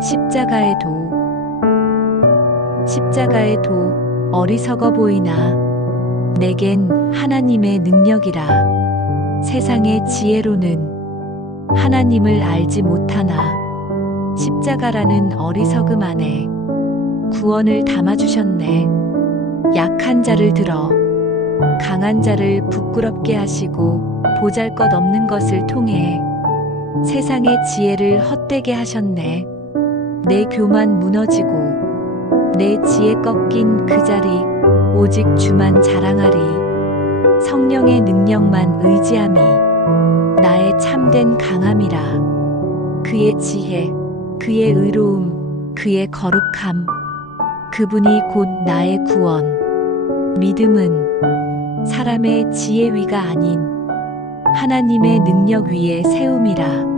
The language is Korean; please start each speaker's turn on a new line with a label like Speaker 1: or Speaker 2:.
Speaker 1: 십자가의 도. 십자가의 도 어리석어 보이나? 내겐 하나님의 능력이라. 세상의 지혜로는 하나님을 알지 못하나? 십자가라는 어리석음 안에 구원을 담아주셨네. 약한 자를 들어 강한 자를 부끄럽게 하시고 보잘 것 없는 것을 통해 세상의 지혜를 헛되게 하셨네. 내 교만 무너지고 내 지혜 꺾인 그 자리 오직 주만 자랑하리. 성령의 능력만 의지함이 나의 참된 강함이라. 그의 지혜, 그의 의로움, 그의 거룩함. 그분이 곧 나의 구원. 믿음은 사람의 지혜 위가 아닌 하나님의 능력 위에 세움이라.